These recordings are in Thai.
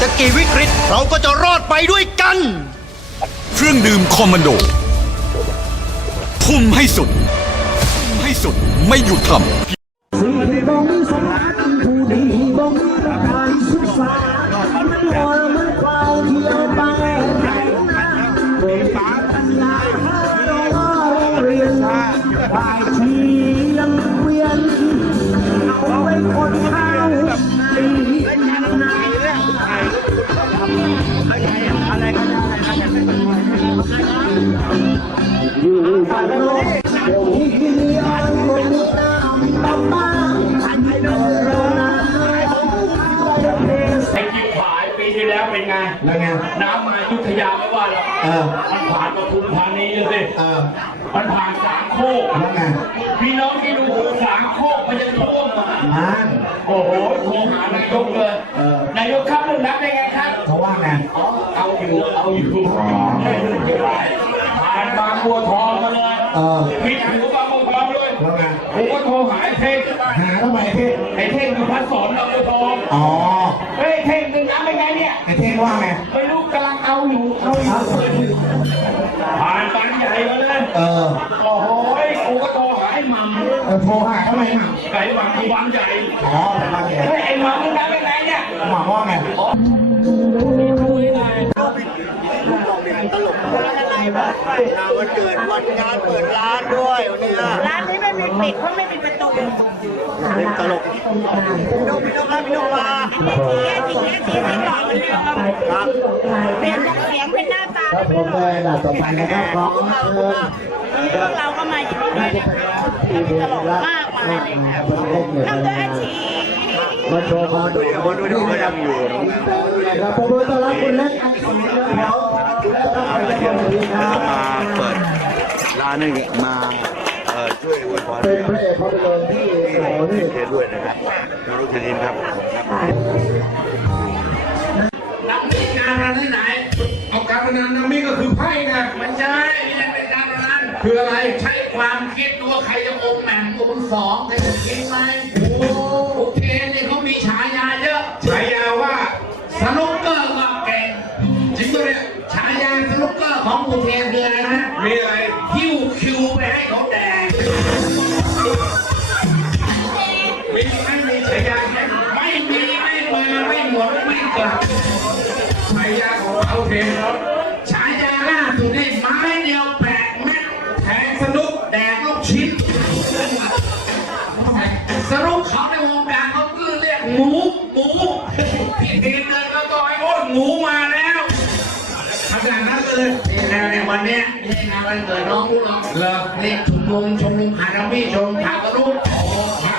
จะกี่วิกฤตเราก็จะรอดไปด้วยกัน เครื่องดื่มคอมมานโด ทุ่มให้สุดทุ่มให้สุดไม่หยุดทำ อยู่ แล้วเป็นไงแล้วไงน้ำมาอยุทธยาไม่ว่าหรอกเออมันผ่านปทุมธานีเลยสิเออมันผ่านสามโคกแล้วไงพี่น้องที่ดูสามโคกมันจะท่วมอะมันโอ้โหโทรหานายกเลยเออนายกครับเรื่องน้ำเป็นไงครับเขาว่าไงอ๋อเอาอยู่เอาอยู่ผ่านบางบัวทองมาเลยเออมีหัวบางบัวทองเลยแล้วไงผมก็โทรหาไอ้เท่งหาทำไมพี่ไอ้เท่งอยู่พัดสอนบางบัวทองอ๋อเฮ้ยเท่ง เป็นน้ำเป็นไงเนี่ยไอ้เท่งว่าไงไม่รู้กำลังเอาอยู่เอาอยู่ผ่านบางใหญ่มาเลยเออโอ้โหกูก็โทรหาไอ้หมัมเออโทรหาทำไมหม่ไก่หมัมกูบางใหญ่ำอ๋อแต่ว่าแกเฮ้ยไอ้หมัมมึงทำยังไงเนี่ยหม่ำว่าไง วันเกิดวันงานเปิดร้านด้วยวันนี้ร้านนี้ไม่มีปิดเพราะไม่มีประตูเป็นตลกพี่นกพี่นกครับพี่นกมาแค่ทีแค่ทีไม่ต่อเหมือนเดิมครับเปลี่ยนจากเสียงเป็นหน้าตาครับผมได้ดับต่อไปนะครับขอเชิญพวกเราก็มาอยู่ด้วยนะคะตลกมากมายเลยค่ะทำด้วยอาชีพ มาโชว์คอมดูคอมดูนี่ยังอยู่นะครับผมต้อนรับคุณเล็กอันสีเขียวและต้องไปที่ครับมาเปิดร้านนี่มาเอ่อช่วยอวยพรเป็นพระเอกภาพยนตร์ที่โอ้โหนี่เทด้วยนะครับนรุทินินครับนักมีการพนันที่ไหนเอาการพนันนักมีก็คือไพ่ไงมันใช่นี่เป็นการพนันคืออะไรใช้ความคิดว่าใครจะอมแหม่มอมสองใครจะคิดไหมโอ้ แดกลูกชิ้นสรุปเขาในวงการเขาคือเรียกหมูหมูพี่ทีมเดินก็ต่อยโอ้ยหมูมาแล้วขนาดนั้นเลยนี่นะในวันเนี้ยนี่นะวันเกิดน้องลูกน้องเหรอนี่ชุมนุมชุมนุมหาดเราพี่ชมทางกระลุก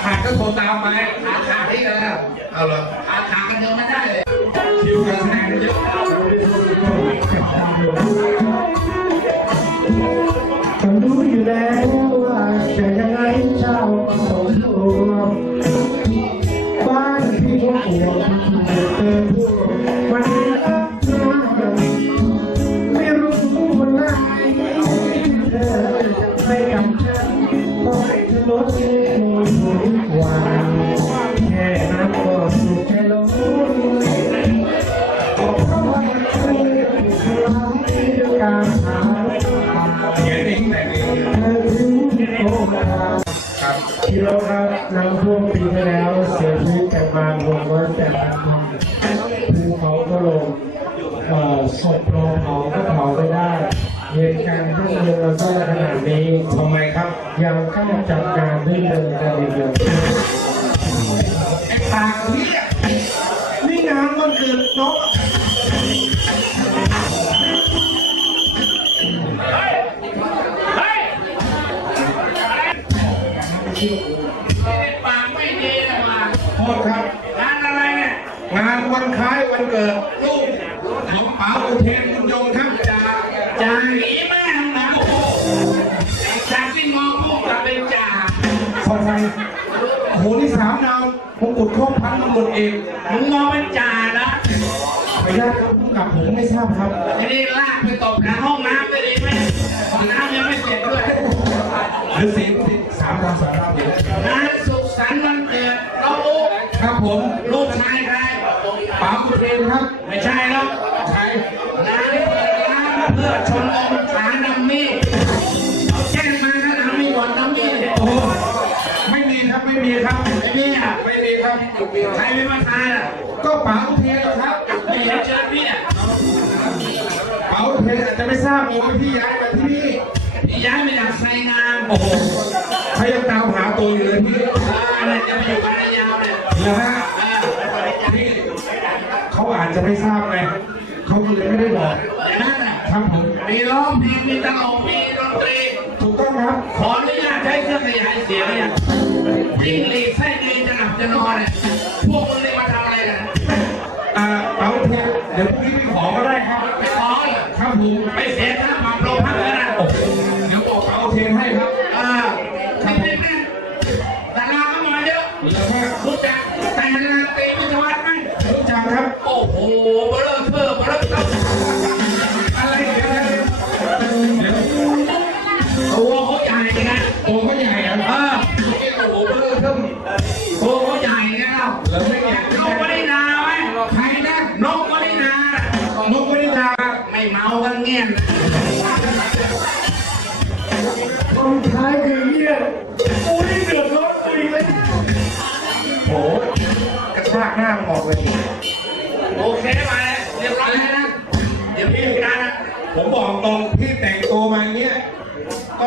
ขาดก็โทรตามไปขาดขาดที่กันแล้วเอาเหรอขาดขาดกันเดียวไม่ได้เลยคิวกันแทนเยอะ อให้เธอลดเงินทุกวันแค่นั้นก็สุขใจล้นเพราะว่าเธอคือเราที่ต้องการหาเขียนเองแต่งเองพี่โรครับน้ำท่วมปีที่แล้วเสียชีวิตกันมาหกร้อยแปดพันคนภูเขาก็ลงศพโรงเผาก็เผาไม่ได้เหตุการณ์ที่เมืองเราก็ขนาดนี้ทำไมครับ ยังกล้าจัดการด้วยเดินกันอีกเลยปากนี้นี่งานวันเกิดน้องเฮ้ยปากไม่ดีนะมาโทษครับ งานอะไรเนี่ย งานวันคล้ายวันเกิดลูกของป๋าอุเทนคุณยงครับจ่าจ่า โอ้โหนี่สามดาวมงกุฎครอบพันตำรวจเอกมึงมองเป็นจ่านะขออนุญาตครับผู้กำกับผมไม่ทราบครับไอ้นี่ลากไปตบในห้องน้ำได้ดีไหมห้องน้ำยังไม่เสร็จด้วยหรือสีสามดาวสามดาวเดียวงานสุขสันต์วันเกิดน้องอุ๊ครับผมลูกชายใครป๋าอุเทนครับ ไม่แล้วใครร้านเปิดร้านเพื่อชมรม ครับไม่มีครับไม่มีอะไม่มีครับใครเป็นประธานอะก็ป๋าอุเทนเหรอครับไม่เห็นเจอพี่อะป๋าอุเทนอาจจะไม่ทราบผมว่าพี่ย้ายมาที่นี่พี่ย้ายมาจากไซงามโอ้โหเขายังตามหาตัวอยู่เลยพี่อะไรจะมาอยู่กันยาวเนี่ยนะฮะพี่เขาอาจจะไม่ทราบไงเขาก็เลยไม่ได้บอกนั่นแหละครับผมมีร้องเพลงมีตลกมีดนตรีถูกต้อง ครับขออนุญาตใช้เครื่องขยายเสียงเนี่ยยิ่งหลีกไส้ดีจะหลับจะนอนเนี่ยพวกมึงเลยมาทำ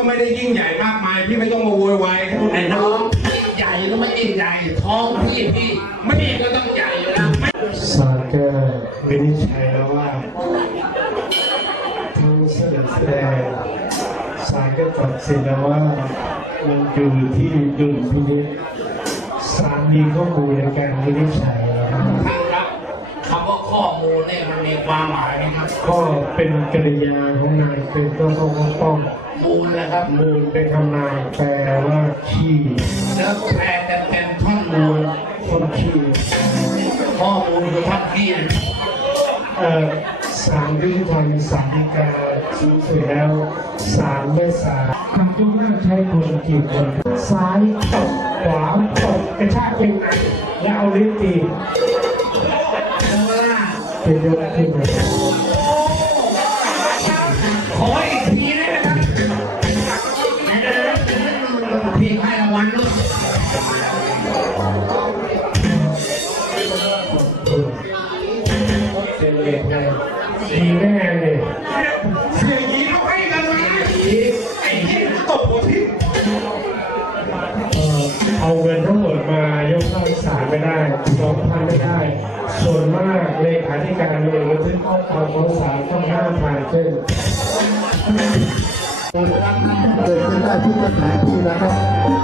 ไม่ได้ยิ่งใหญ่มากมาย พี่ไม่ต้องมาโวยวายให้คนไอ้อื่นน้องยิ่งใหญ่ก็ไม่ยิ่งใหญ่ท้องพี่พี่ไม่ก็ต้องใหญ่อยู่แล้วไม่ศาลก็วินิจฉัยแล้วว่าทั้งเสื่อแสดงศาลก็ตัดสินแล้วว่ามันอยู่ที่ดุลพินิจศาลมีข้อมูลในการวินิจฉัยนะครับ ความหมายนะครับก็เป็นกริยาของนายเป็นก็ต้องต้องมูลนะครับมูลเป็นคำนามแปลว่าขี้เนื้อแปลแต่เป็นท่อนมูลคนขี้ข้อมูลคือท่อนพี่นะเอ่อศาลยุติธรรมศาลฎีกาสูงสุดแล้วศาลไม่ศาลคำทุกนั่งใช้คนกี่คนซ้ายตบขวาตบกระชากเป็นไงแล้วเอาลิ้นตีเว ลา ความของศาลต้องห้ามผ่านเช่นเกิดขึ้นได้ที่สถานที่นะครับ